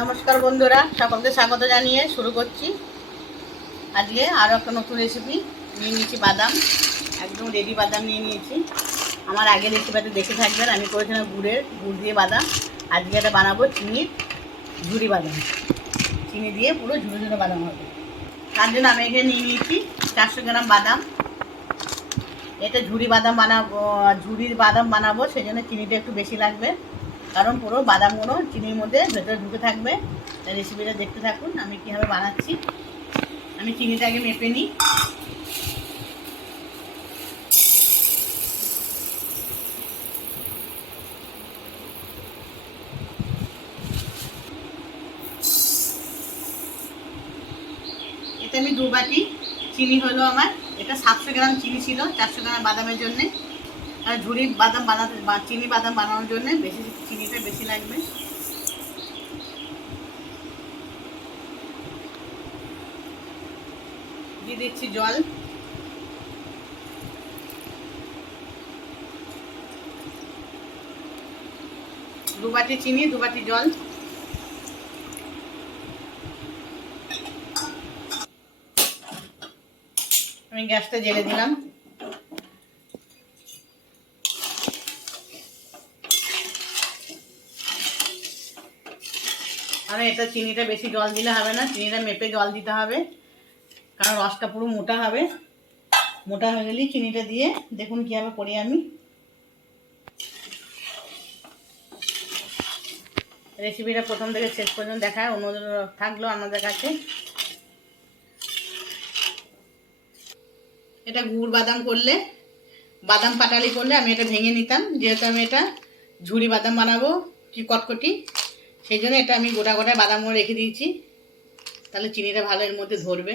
নমস্কার বন্ধুরা, সকলকে স্বাগত জানিয়ে শুরু করছি। আজকে আরও একটা নতুন রেসিপি নিয়ে নিয়েছি। বাদাম, একদম রেডি বাদাম নিয়ে নিয়েছি। আমার আগের রেসিপিতে দেখে থাকবেন, আমি করেছিলাম গুড় দিয়ে বাদাম। আজকে এটা বানাবো চিনির ঝুরি বাদাম। চিনি দিয়ে পুরো ঝুড়ো ঝুড়ো বাদাম হবে। তার জন্য আমি এখানে নিয়ে নিয়েছি 400 গ্রাম বাদাম। এটা ঝুড়ির বাদাম বানাবো, সেই জন্য চিনিটা একটু বেশি লাগবে, কারণ পুরো বাদামগুলো চিনির মধ্যে ভেতরে ঢুকে থাকবে। রেসিপিটা দেখতে থাকুন আমি কীভাবে বানাচ্ছি। আমি চিনিটা আগে মেপে নিই। এতে আমি 2 বাটি চিনি হলো আমার। এটা 700 গ্রাম চিনি ছিল 400 গ্রাম বাদামের জন্যে। আর ঝুড়ির বাদাম বানাতে চিনি বাদাম বানানোর জন্য বেশি চিনিটা বেশি লাগবে। দিয়ে দিচ্ছি জল। দু বাটি চিনি, 2 বাটি জল। আমি গ্যাসটা জ্বেলে দিলাম। আর এটা চিনিটা বেশি জল দিলে হবে না, চিনিটা মেপে জল দিতে হবে, কারণ রসটা পুরো মোটা হবে। মোটা হয়ে গেলেই চিনিটা দিয়ে দেখুন কীভাবে করি আমি। রেসিপিটা প্রথম থেকে শেষ পর্যন্ত দেখায় অনুরোধ থাকলো আমাদের কাছে। এটা গুড় বাদাম করলে, বাদাম পাটালি করলে আমি এটা ভেঙে নিতাম, যেহেতু আমি এটা ঝুরি বাদাম বানাবো কি কটকটি, সেই জন্য এটা আমি গোটা গোটা বাদামগুলো রেখে দিয়েছি, তাহলে চিনিটা ভালো এর মধ্যে ধরবে।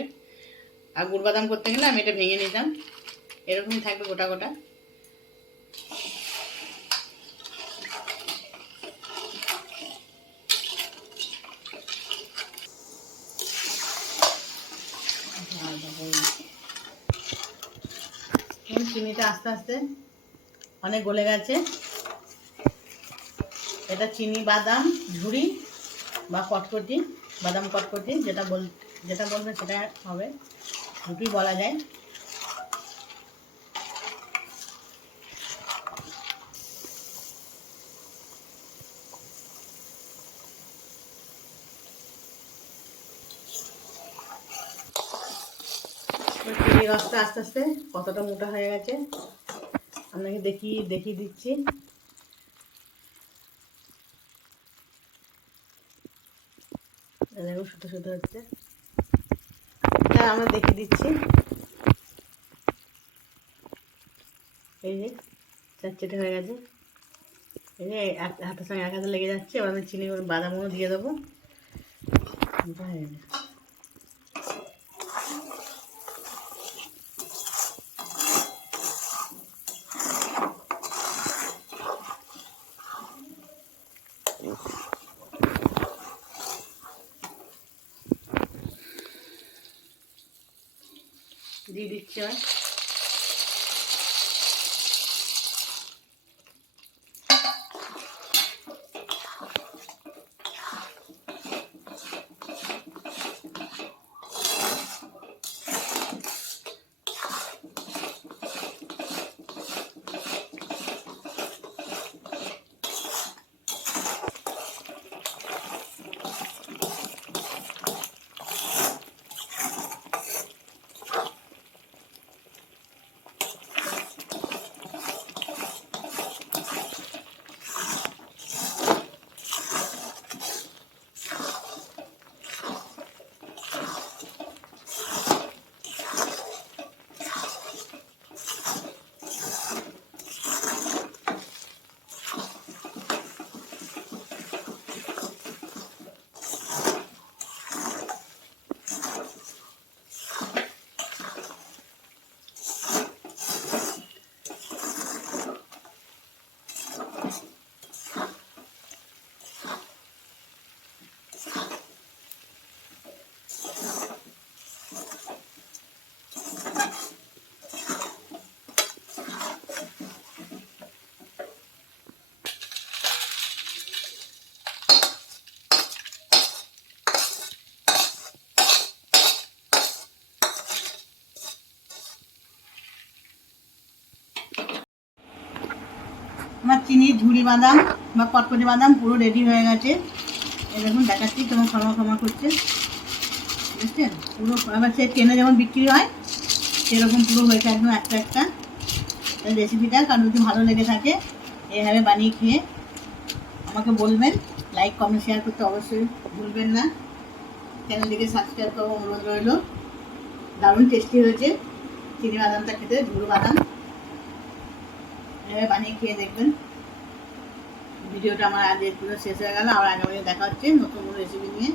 আর গুড় বাদাম করতে গেলে আমি এটা ভেঙে নিতাম, এরকমই থাকবে গোটা গোটা। চিনিটা আস্তে আস্তে অনেক গলে গেছে। এটা চিনি বাদাম ঝুরি বা কটকটি, বাদাম কটকটি যেটা বলবে সেটা হবে, দুটোই বলা যায়। চিনি রসটা আস্তে আস্তে কতটা মোটা হয়ে গেছে আপনাকে দেখিয়ে দিচ্ছি। দেখুন শুধু শুধু হচ্ছে, আমরা দেখিয়ে দিচ্ছি। এই যে চারচেটে হয়ে গেছে, এই যে হাতের সঙ্গে এক হাতে লেগে যাচ্ছে। এবার আমি চিনি বাদামগুলো দিয়ে দেবো। দিয়ে দিচ্ছি এবার। আমার চিনি ঝুড়ি বাদাম বা কটকটি বাদাম পুরো রেডি হয়ে গেছে। এই দেখুন দেখাচ্ছি কেমন ক্ষমা ক্ষমা করছে, বুঝছেন? পুরো আবার সে ট্রেনে যেমন বিক্রি হয় সেরকম পুরো হয়েছে একদম একটা একটা। এই রেসিপিটা কারণ যদি ভালো লেগে থাকে এইভাবে বানিয়ে খেয়ে আমাকে বলবেন। লাইক কমেন্ট শেয়ার করতে অবশ্যই ভুলবেন না। চ্যানেলটিকে সাবস্ক্রাইব করার অনুরোধ রইল। দারুণ টেস্টি হয়েছে চিনি বাদামটা খেতে, ঝুড়ো বাদাম। এভাবে বানিয়ে খেয়ে দেখবেন। ভিডিওটা আমার আজ পুরো শেষ হয়ে গেল। আবার আগামী দেখা হচ্ছে নতুন কোনো রেসিপি নিয়ে।